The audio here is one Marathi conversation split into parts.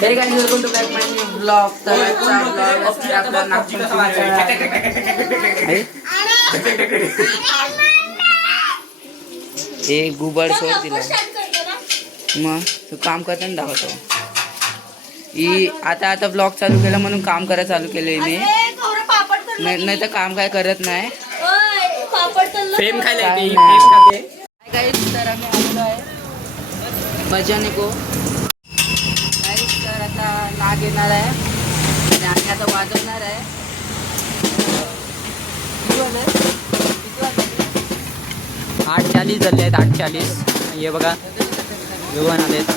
तरी काही welcome to back my new blog तर आजचा ब्लॉग असणार आपला नागपंचमीचा आहे. हे गुबड सोड तिला मग तू काम करताना दाखवतो. ही आता आता ब्लॉग चालू केला म्हणून काम करायला चालू केले मी. नाही नाही तर काम काय करत नाही. काय तर आम्ही आलेलो आहे. भजन को आता नाग येणार आहे. आणि आम्ही आता वाजवणार आहे? आठ चाळीस झाले आहेत आठ चाळीस हे बघा आलेत.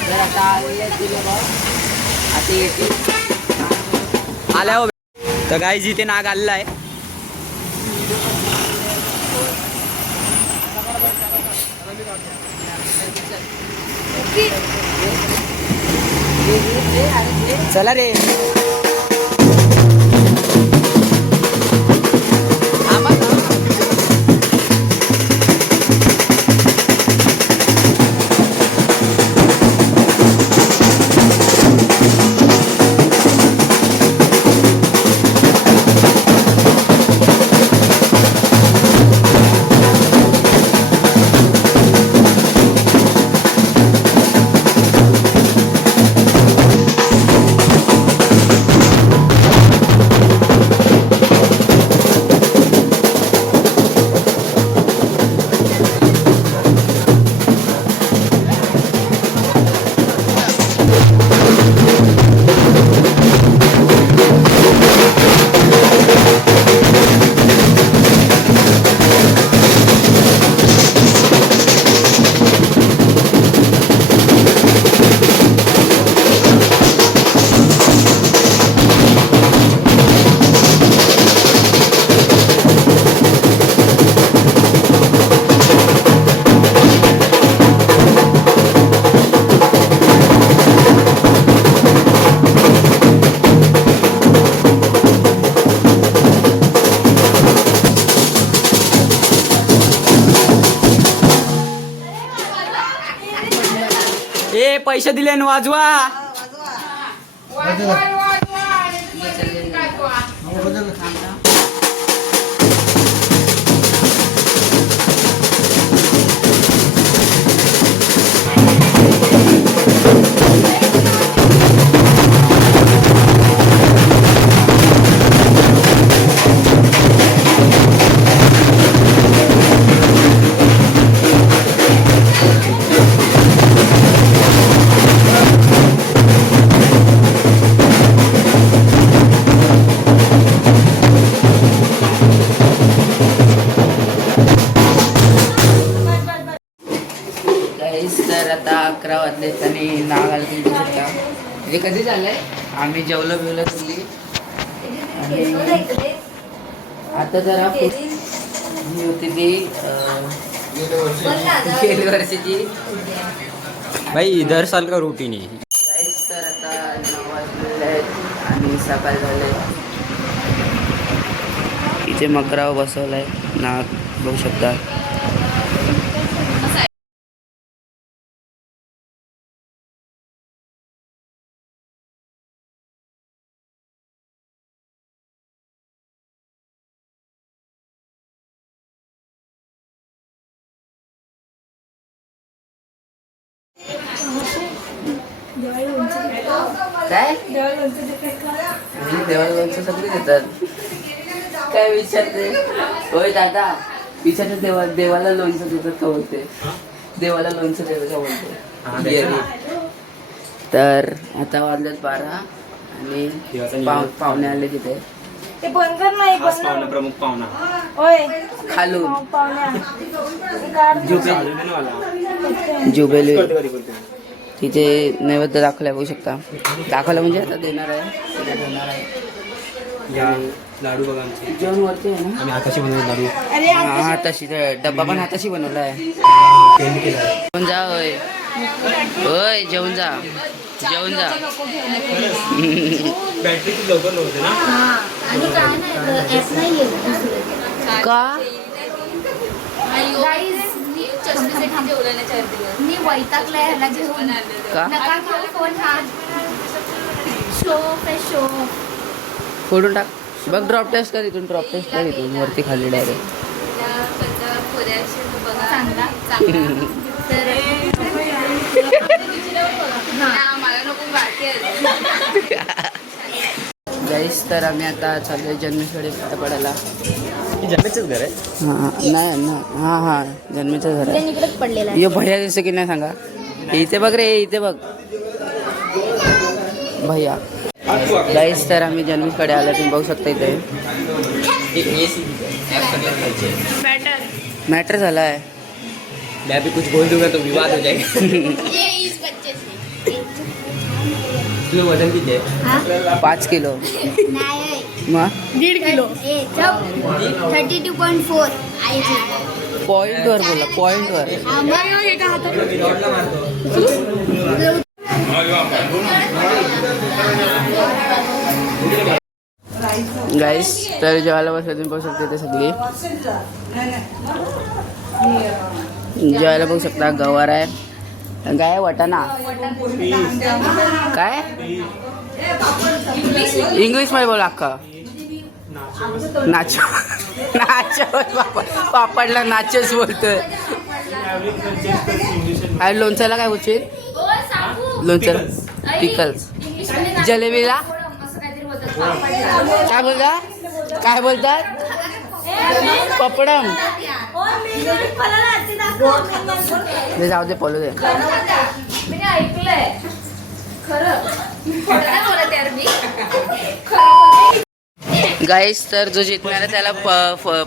तर आता. आता आल्या हो. तर गाईज इथे नाग आलेला आहे ये, ये, ये, आणि ये. चला रे. पैसे दिले न वाजवा Guys, अकरा वाजलेत आणि नाग आलं तुम्ही शकता हे कधी झालंय? आम्ही जेवलो बिवलो तुली आणि आता जरा ही होती ती अं, गेल्या वर्षीची. भाई दर साल का रूटीन आहे तर आता नऊ वाजलेले आहेत आणि सकाळ झाले. इथे मकराव बसवलाय. नाग बघू शकता. काय? देवाला लोणचं सगळे देतात. काय विचारते? होय दादा विचारते देवा देवाला लोणचं देतात का बोलते? देवाला लोणचं देतात का बोलते. तर आता वाजलेत बारा आणि पाव. पाहुणे आले तिथे. ते बंद कर नाही पाहुणा प्रमुख पाहुणा. होय. खालून. जुबेली. तिथे नैवेद्य दाखवलाय बघू शकता. दाखवलं म्हणजे आता देणार आहे. तिथे देणार आहे. या लाडू बघा आमचे. जेवण वरती आहे ना? आम्ही हाताशी बनवले लाडू. अरे हा हाताशी. डब्बा पण हाताशी बनवला आहे. जेवून जा होय. होय जेवून जा. जेवण जा. बॅटरी खूप लवकर नव्हते ना? आणि मी वैतागले ह्याला घेऊन. का? नका घेऊ फोन हा. शो पे शो फोडून टाक. बघ ड्रॉप टेस्ट कर इथून ड्रॉप टेस्ट कर इथून. वरती खाली डायरेक्ट चांगला. तर गाईस तर आम्ही आता चाललोय जन्मेश्वरी पडायला जन्मेचंच घर आहे? हां नाही ना हां हां. जन्मेचं घर आहे. इकडेच पडलेला आहे. ये भैया जसं की नाही सांगा? इथे बघ रे इथे बघ. भैया. गाईस तर आम्ही जन्मेशकडे आलो तुम्ही बघू शकता इथे. मॅटर झाला आहे मैं भी कुछ बोल दूंगा तो विवाद हो जाएगा। ये इस बच्चे से। तुझं वजन किती आहे पाच किलो. नाही दीड kilo. Thirty two point four आईची पॉईंटवर बोला पॉईंटवर गाईस तर जेवायला बसलं तुम्ही बघू शकता इथे सगळी. जेवायला बघू शकता गवार आहे. आहे? वटाणा? काय? इंग्लिशमध्ये बोला अक्का नाचो नाचो पापड पापडला नाचोच बोलतोय. अरे लोणच्याला काय बोलशील लोणच्याला पिकल्स. जलेबीला? काय बोलता? काय बोलतात? पपडम. ते जाऊ दे पळू दे. ऐकलंय खरं. बोलत यार मी गाईस तर जो जिंकणार आहे त्याला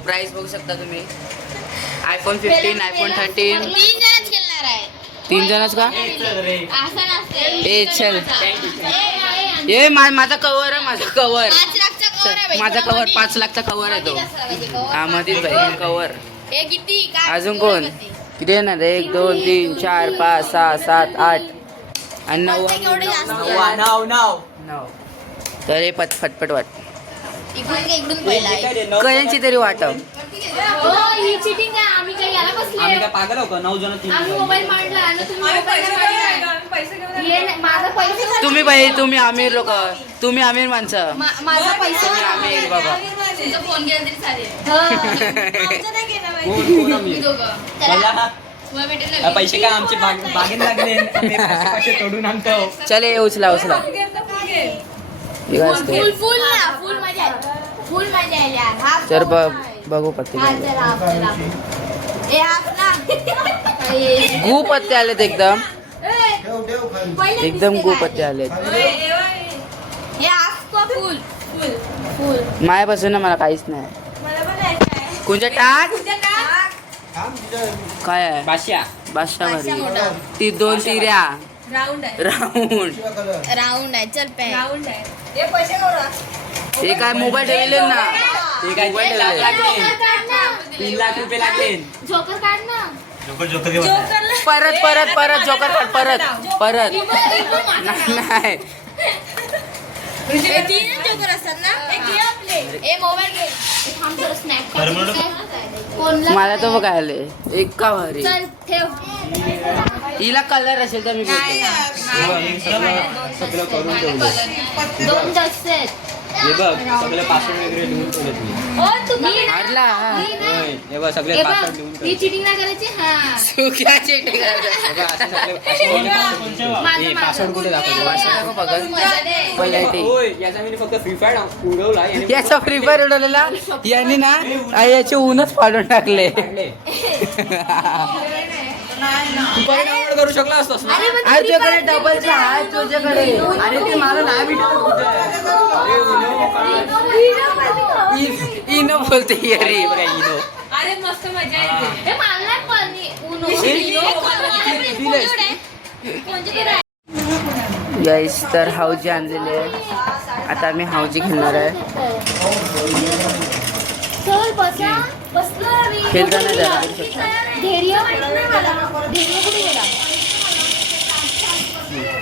प्राइस बघू शकता तुम्ही. आयफोन फिफ्टीन आयफोन थर्टीन तीन जणच खेळणार आहे. तीन जणच का असं नसते ए चल. ए, माझा कवर आहे माझा कवर. माझा कवर. पाच लाखचा कवर आहे तो? हा मध्येच भाई कवर अजून कोण? किती येणार एक दोन तीन चार पाच सहा सात आठ आणि नऊ. नऊ तर हे पट फटफट वाट. इकडून इकडून पहिला आहे. कयांची तरी वाटव हो, cheating आहे. आम्ही काही याला बसले? आम्ही काय पागल का? नऊ जण तीन आम्ही मोबाईल मांडला. आणि तुम्ही मोबाईल मांडला. ये नाही, माझा पैसा तुम्ही बाई तुम्ही आमिर लोक. तुम्ही आमिर माणसं. मा- माझा पैसा आमिर बाबा. तुमचा फोन गेला तरी चालेल. कोण कोण आम्ही? मी दोघं. मला चला, तुम्हाला भेटेल ना हा, पैसे काय आमचे बाग- बागेत लागले? आम्ही पैसे पैसे तोडून आणतो? चले उचला उचला. असते? फुल फुल ना फुल मजा. फुल मजा यार नाही. बघू पत्ते हा, चला, हाफ, चला, हाफ. ए हाफ ना ए, गू पत्ते आलेत एकदम. एकदम गू काय? पत्ते आलेत. हे मायापासून ना मला काहीच नाही. कोणच्या टाक. काय आहे? बादशा मोठा. ती दोन तिऱ्या. राऊंड आहे. राऊंड. राऊंड आहे. चल पे राऊंड आहे. हे ते काय मोबाईल ठेवले ना? ते काय मोबाईल ठेवले तीन लाख रुपये लागले. जोकर काढ ना परत परत परत जोकर काढ परत परत. नाही हे मला तर बघ आले एक का भारी चल ठेव. हिला कलर असेल तर मी. सगळं करून ठेवलं. दोन हे बघ सगळे पासवर्ड वगैरे लिहून मी हा. बघ सगळे पासवर्ड चिटिंग नाही करायची? हा. पासवर्ड कुठे दाखवतो. पहिला याचा मी फक्त फ्री फायर उडवला. याने याचा फ्री फायर उडवलेला. यांनी ना याचे ऊनच फाडून टाकले. डाउनलोड करू शकला असतोस ना. अरे पण अरे तुझ्याकडे डबलचा आहे तुझ्याकडे. आणि ते मला नाही भेटत इनो बोलते अरे बघा इनो अरे मस्त मजा येते? गाईस तर हाऊजी आणलेले आहे आता आम्ही हाऊजी खेळणार आहे. खेळताना जरा. धैर्य माहीत नाही मला धैर्य कुठे गेला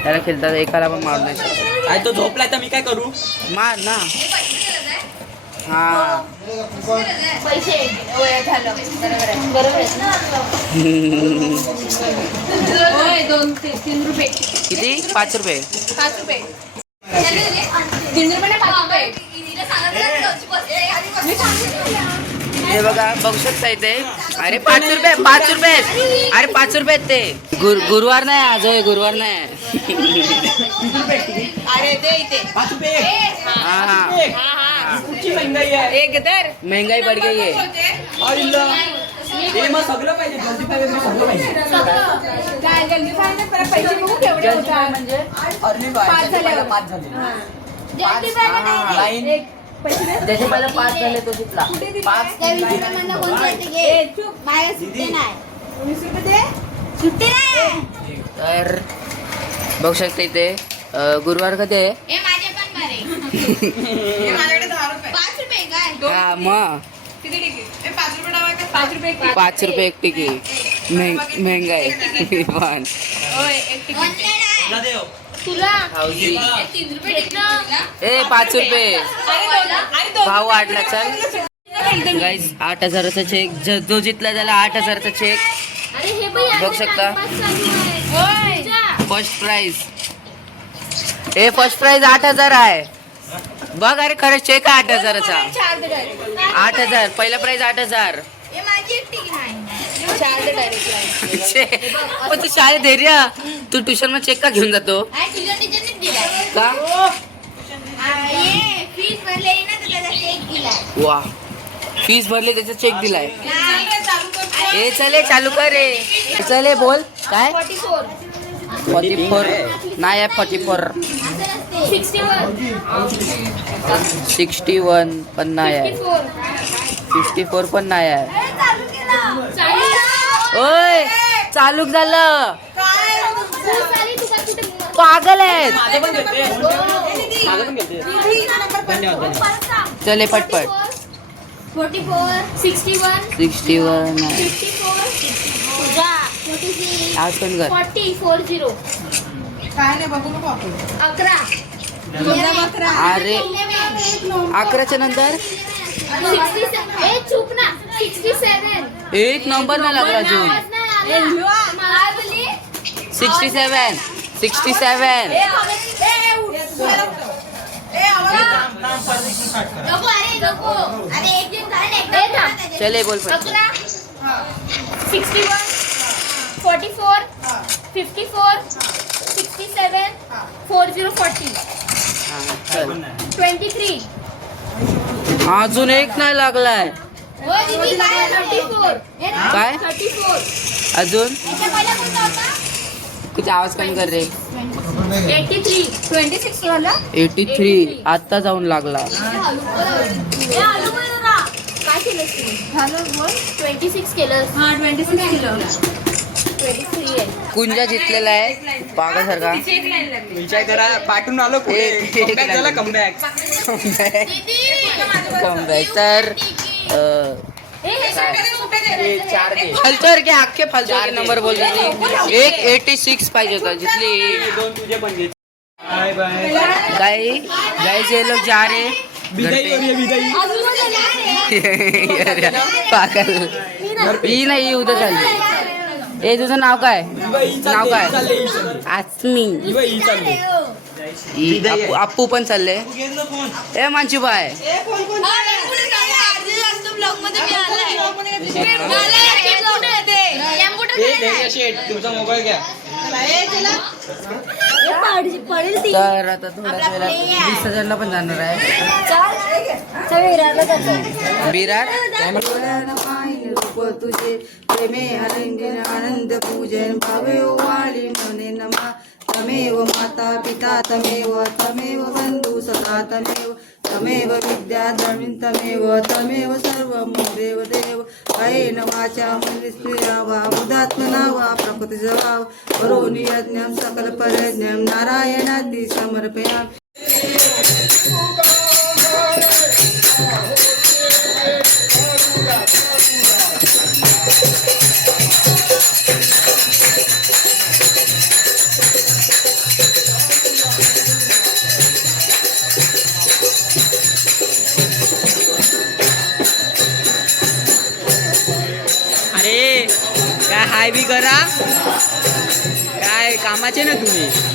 त्याला खेळतात एकाला पण मारू नाही शकत. काय तो झोपलाय तर मी काय करू? मार ना. हा. पैसे होय, झालं बरोबर आहे बरोबर आहे ना होय दोन तीन तीन रुपये. किती? पाच रुपये. पाच रुपये. तीन रुपये नाही, पाच रुपये. हे बघा बघू शकता इथे. अरे पाच रुपये पाच रुपये. आहेत. अरे पाच रुपये आहेत ते. गुर गुरुवार नाही आज होय गुरुवार नाही. अरे ते इथे. हा हा. एक. तर. महंगाई बढ़ गई है म्हणजे पाच झाले. नाही. पैसे पहिला पाच झाले तो जितला पाच त्या म्हणलं घे. चूप. माझ्या सुट्टी नाही. वीस रुपये दे. सुट्टी नाही. तर बघू शकता इथे अं, गुरुवार कधी आहे? हे माझे पण बरे. माझ्याकडे दहा रुपये. पाच रुपये काय हा मग. किती टिकीट पाच रुपये डावा पाच रुपये एक. पाच रुपये एक तिकीट महंग- महंगाई पण. होय एक तिकीट ऑनलाईन आहे तुला तिकीट ए पाच रुपये. भाव वाढला चल. गाईस आठ हजाराचा चेक ज- जितला त्याला आठ हजाराचा चेक हे बघू शकता. फर्स्ट प्राइज ए फर्स्ट प्राइज आठ हजार आहे. बघ अरे खरं चेक आहे आठ हजाराचा. आठ हजार. पहिला प्राइज आठ हजार. हे डायरेक्ट पण तू शाळेत धैर्य तू ट्युशनमध्ये चेक का घेऊन जातो? का? वा. फीस भरली त्याचा चेक दिलाय. ए चले चालू कर रे चले बोल. काय? फोर्टी फोर नाही आहे फॉर्टी फोर सिक्स्टी वन पण नाही आहे. फिफ्टी फोर पण नाही आहे. ओय चालू झालं. पागल आहेत. चले पटपट. Forty four sixty one. Sixty one fifty four forty आज पण कर फोर्टी फोर झिरो काय नाही बघू नको आपण अकरा अरे अकराच्या नंतर चुप ना. Sixty seven. एक नंबर नाही लागला अजून. Sixty seven. Sixty seven. नको अरे नको. अरे एक दिन झाले चले बोल sixty one forty four fifty four sixty seven four zero forty. हा, ट्वेंटी थ्री. अजून एक नाही लागलाय. हो काय अजून? कुठे आवाज कमी कर रे? एटी थ्री ट्वेंटी सिक्स झालं? एटी थ्री आता जाऊन लागला. हा कुंजा जितलेला आहे. पागासारखा विचार करा पाठवून आलो. कमबॅक कमबॅक तर अं, चार दे. फालतू के अख्खे फालतू के नंबर बोल देते एक एटी सिक्स पाहिजे होता. जितली बाय गाई गाई ये लोग जा रहे पागल. ही नाही उद्या चालली. ए तुझं नाव काय? नाव काय? आस्मी. ही ही अप्पू पण चालले ए मानशूबाय ए धैर्य शेठ तुमचा मोबाईल घ्या. तर आता थोड्याच वेळात वीस हजारला पण जाणार आहे. विराट तुझे. प्रेमे आनंद पूजन भावे वाळी मने नमा. तमेव माता पिता तमेव तमेव बंधू सखा तमेव तमेव विद्या तमेव तमेव सर्वं देव देव। अयेन वाचा म्हणजे मनस्क्रिया वा बुधात्मना वा प्रकृतिज वा करोनि यज्ञं सकलपरज्ञं नारायणादि समर्पयामि। कामाचे ना तुम्ही.